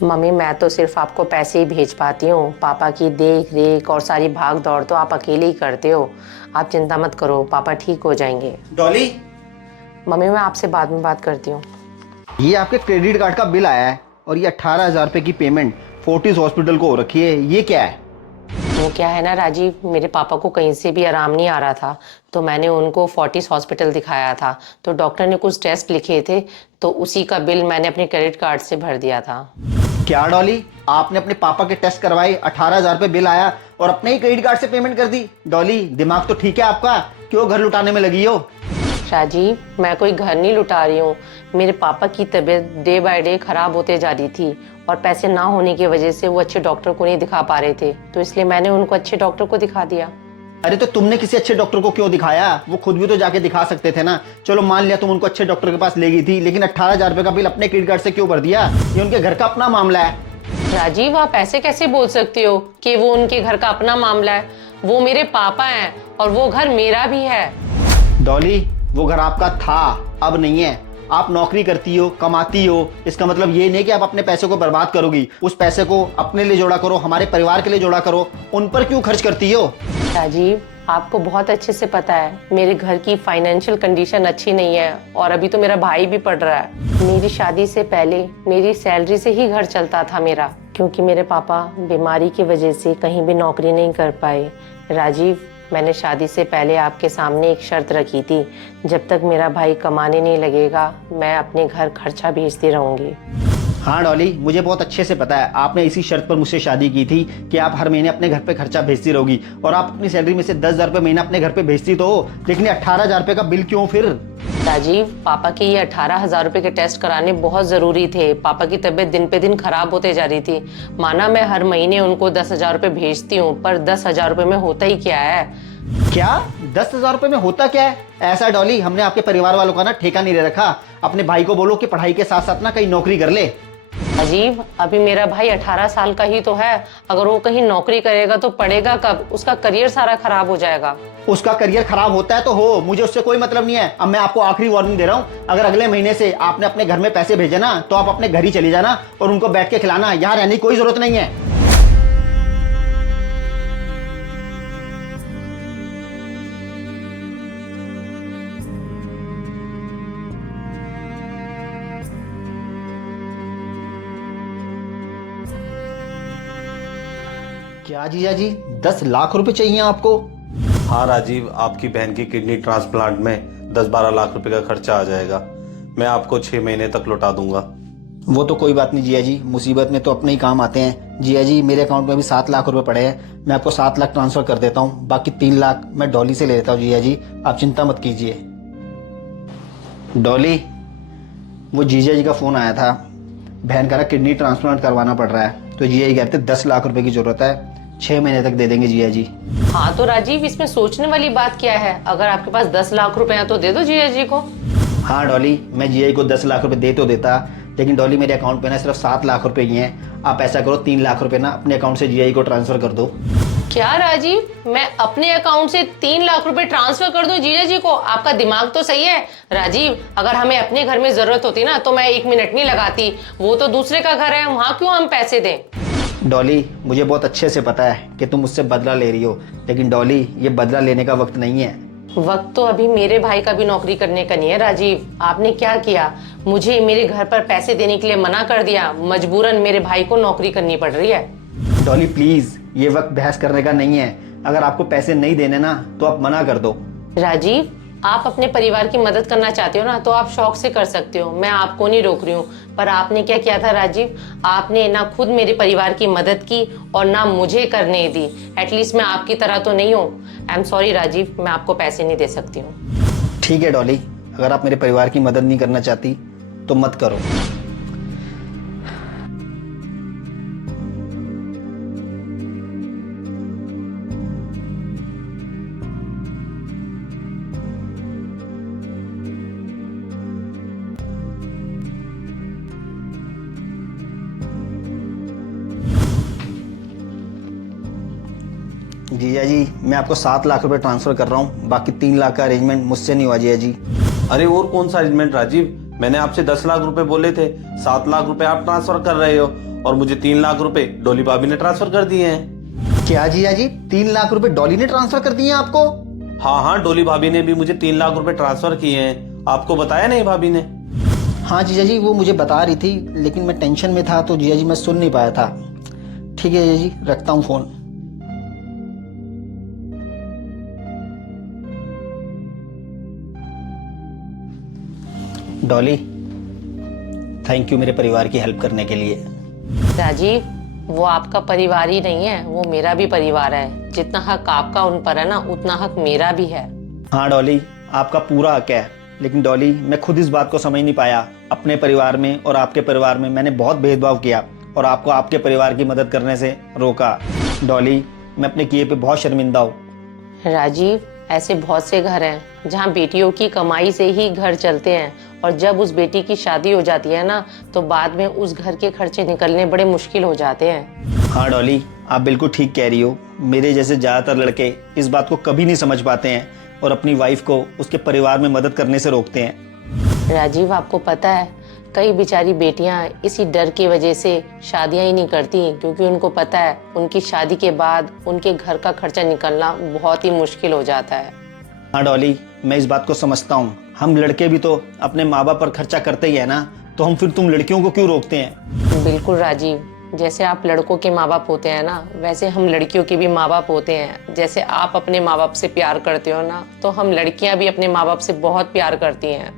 Mummy मैं तो सिर्फ आपको पैसे ही भेज पाती हूँ। पापा की देख रेख और सारी भाग दौड़ तो आप अकेले ही करते हो। आप चिंता मत करो, पापा ठीक हो जाएंगे। डॉली, मम्मी मैं आपसे बाद में बात करती हूँ। ये आपके क्रेडिट कार्ड का बिल आया है और ये 18,000 रुपए की पेमेंट फोर्टिस हॉस्पिटल को हो रखी है। ये क्या है? वो क्या है ना राजीव, मेरे पापा को कहीं से भी आराम नहीं आ रहा था, तो मैंने उनको फोर्टिस हॉस्पिटल दिखाया था। तो डॉक्टर ने कुछ टेस्ट लिखे थे, तो उसी का बिल मैंने अपने क्रेडिट कार्ड से भर दिया था। क्या डॉली, आपने अपने पापा के टेस्ट करवाए, 18,000 रुपए बिल आया और अपने ही क्रेडिट कार्ड से पेमेंट कर दी? डॉली, दिमाग तो ठीक है आपका? क्यों घर लुटाने में लगी हो? राजीव मैं कोई घर नहीं लुटा रही हूँ। मेरे पापा की तबीयत डे बाय डे खराब होते जा रही थी और पैसे ना होने की वजह से वो अच्छे डॉक्टर को नहीं दिखा पा रहे थे, तो इसलिए मैंने उनको अच्छे डॉक्टर को दिखा दिया। अरे तो तुमने किसी अच्छे डॉक्टर को क्यों दिखाया? वो खुद भी तो जाके दिखा सकते थे ना। चलो मान लिया तुम उनको अच्छे डॉक्टर के पास ले गई थी, लेकिन 18,000 रुपए का बिल अपने क्रेडिट कार्ड से क्यों भर दिया? ये उनके घर का अपना मामला है। राजीव आप ऐसे कैसे बोल सकते हो कि वो उनके घर का अपना मामला है? वो मेरे पापा हैं और वो घर मेरा भी है। डॉली, वो घर आपका था, अब नहीं है। आप नौकरी करती हो, कमाती हो, इसका मतलब ये नहीं कि आप अपने पैसे को बर्बाद करोगी। उस पैसे को अपने लिए जोड़ा करो, हमारे परिवार के लिए जोड़ा करो। उन पर क्यों खर्च करती हो? राजीव आपको बहुत अच्छे से पता है मेरे घर की फाइनेंशियल कंडीशन अच्छी नहीं है और अभी तो मेरा भाई भी पढ़ रहा है। मेरी शादी से पहले मेरी सैलरी से ही घर चलता था मेरा, क्योंकि मेरे पापा बीमारी की वजह से कहीं भी नौकरी नहीं कर पाए। राजीव मैंने शादी से पहले आपके सामने एक शर्त रखी थी, जब तक मेरा भाई कमाने नहीं लगेगा मैं अपने घर खर्चा भेजती रहूंगी। हाँ डॉली, मुझे बहुत अच्छे से पता है आपने इसी शर्त पर मुझसे शादी की थी कि आप हर महीने अपने घर पे खर्चा भेजती रहोगी। और आप अपनी सैलरी में से 10,000 रुपये महीना अपने घर पे भेजती तो हो, लेकिन 18,000 रुपये का बिल क्यों फिर? राजीव पापा के ये 18,000 रुपए के टेस्ट कराने बहुत जरूरी थे। पापा की तबीयत दिन पे दिन खराब होते जा रही थी। माना मैं हर महीने उनको 10,000 रुपए भेजती हूँ, पर 10,000 रुपए में होता ही क्या है? क्या 10,000 रुपये में होता क्या है? ऐसा डॉली, हमने आपके परिवार वालों का ना ठेका नहीं ले रखा। अपने भाई को बोलो कि पढ़ाई के साथ साथ ना कहीं नौकरी कर ले। अजीब अभी मेरा भाई 18 साल का ही तो है। अगर वो कहीं नौकरी करेगा तो पढ़ेगा कब? उसका करियर सारा खराब हो जाएगा। उसका करियर खराब होता है तो हो, मुझे उससे कोई मतलब नहीं है। अब मैं आपको आखिरी वार्निंग दे रहा हूँ, अगर अगले महीने से आपने अपने घर में पैसे भेजे ना, तो आप अपने घर ही चली जाना और उनको बैठ के खिलाना। यहाँ रहने की कोई जरूरत नहीं है। क्या जीजा जी, 10 लाख रुपए चाहिए आपको? हाँ राजीव, आपकी बहन की किडनी ट्रांसप्लांट में 10-12 लाख रुपए का खर्चा आ जाएगा। मैं आपको 6 महीने तक लौटा दूंगा। वो तो कोई बात नहीं जिया जी, मुसीबत में तो अपने ही काम आते हैं। जिया जी, मेरे अकाउंट में भी 7 लाख रुपए पड़े हैं, मैं आपको 7 लाख ट्रांसफर कर देता हूँ। बाकी 3 लाख मैं डॉली से ले लेता हूँ। जिया जी आप चिंता मत कीजिए। डॉली, वो जीजा जी का फोन आया था, बहन का ना किडनी ट्रांसप्लांट करवाना पड़ रहा है, तो जिया जी कहते 10 लाख रुपए की जरूरत है, 6 महीने तक दे देंगे जिया जी। हाँ तो राजीव इसमें सोचने वाली बात क्या है? अगर आपके पास 10 लाख रुपए हैं तो दे दो जिया जी को। हाँ डॉली, मैं जिया जी को 10 लाख रुपए दे तो देता, लेकिन डॉली मेरे अकाउंट पे ना सिर्फ 7 लाख रुपए ही हैं। आप ऐसा करो, 3 लाख रुपए ना अपने अकाउंट से जिया जी को ट्रांसफर कर दो। क्या राजीव, मैं अपने अकाउंट से 3 लाख रुपए ट्रांसफर कर दूं जीजा जी को? आपका दिमाग तो सही है राजीव। अगर हमें अपने घर में जरूरत होती ना तो मैं 1 मिनट नहीं लगाती। वो तो दूसरे का घर है, वहां क्यों हम पैसे दें? डॉली, मुझे बहुत अच्छे से पता है कि तुम मुझसे बदला ले रही हो, लेकिन डॉली ये बदला लेने का वक्त नहीं है। वक्त तो अभी मेरे भाई का भी नौकरी करने का नहीं है राजीव। आपने क्या किया, मुझे मेरे घर पर पैसे देने के लिए मना कर दिया। मजबूरन मेरे भाई को नौकरी करनी पड़ रही है। डॉली प्लीज, ये वक्त बहस करने का नहीं है। अगर आपको पैसे नहीं देने ना, तो आप मना कर दो। राजीव आप अपने परिवार की मदद करना चाहते हो ना, तो आप शौक से कर सकते हो, मैं आपको नहीं रोक रही हूँ। पर आपने क्या किया था राजीव, आपने ना खुद मेरे परिवार की मदद की और ना मुझे करने दी। एटलीस्ट मैं आपकी तरह तो नहीं हूँ। आई एम सॉरी राजीव, मैं आपको पैसे नहीं दे सकती हूँ। ठीक है डॉली, अगर आप मेरे परिवार की मदद नहीं करना चाहती तो मत करो। जीजा जी, मैं आपको 7 लाख रुपए ट्रांसफर कर रहा हूँ, बाकी 3 लाख का अरेंजमेंट मुझसे नहीं हुआ जीजा जी। अरे और कौन सा अरेंजमेंट राजीव, मैंने आपसे 10 लाख रुपए बोले थे, 7 लाख रुपए आप ट्रांसफर कर रहे हो और मुझे 3 लाख रुपए डोली भाभी ने ट्रांसफर कर दिए हैं। क्या जीजा जी, 3 लाख रुपए डॉली ने ट्रांसफर कर दिए आपको? हाँ हाँ, डोली भाभी ने भी मुझे 3 लाख रुपए ट्रांसफर किए हैं। आपको बताया नहीं भाभी ने? हाँ जीजा जी, वो मुझे बता रही थी, लेकिन मैं टेंशन में था तो जीजा जी मैं सुन नहीं पाया था। ठीक है जीजा जी, रखता हूँ फोन। डॉली, थैंक यू मेरे परिवार की हेल्प करने के लिए। राजीव, वो आपका परिवार ही नहीं है, वो मेरा भी परिवार है। जितना हक आपका उन पर है ना, उतना हक मेरा भी है। हाँ डॉली, आपका पूरा हक है, लेकिन डॉली मैं खुद इस बात को समझ नहीं पाया। अपने परिवार में और आपके परिवार में मैंने बहुत भेदभाव किया और आपको आपके परिवार की मदद करने से रोका। डॉली, मैं अपने किए पे बहुत शर्मिंदा हूँ। राजीव, ऐसे बहुत से घर हैं जहाँ बेटियों की कमाई से ही घर चलते हैं, और जब उस बेटी की शादी हो जाती है ना, तो बाद में उस घर के खर्चे निकलने बड़े मुश्किल हो जाते हैं। हाँ डॉली, आप बिल्कुल ठीक कह रही हो। मेरे जैसे ज़्यादातर लड़के इस बात को कभी नहीं समझ पाते हैं और अपनी वाइफ को उसके परिवार में मदद करने से रोकते हैं। राजीव, आपको पता है, कई बेचारी बेटियां इसी डर की वजह से शादियां ही नहीं करती, क्योंकि उनको पता है उनकी शादी के बाद उनके घर का खर्चा निकलना बहुत ही मुश्किल हो जाता है। हाँ डॉली, मैं इस बात को समझता हूँ। हम लड़के भी तो अपने माँ बाप पर खर्चा करते ही है ना, तो हम फिर तुम लड़कियों को क्यों रोकते हैं? बिल्कुल राजीव, जैसे आप लड़कों के माँ बाप होते हैं ना, वैसे हम लड़कियों के भी माँ बाप होते हैं। जैसे आप अपने माँ बाप से प्यार करते हो ना, तो हम लड़कियां भी अपने माँ बाप से बहुत प्यार करती हैं।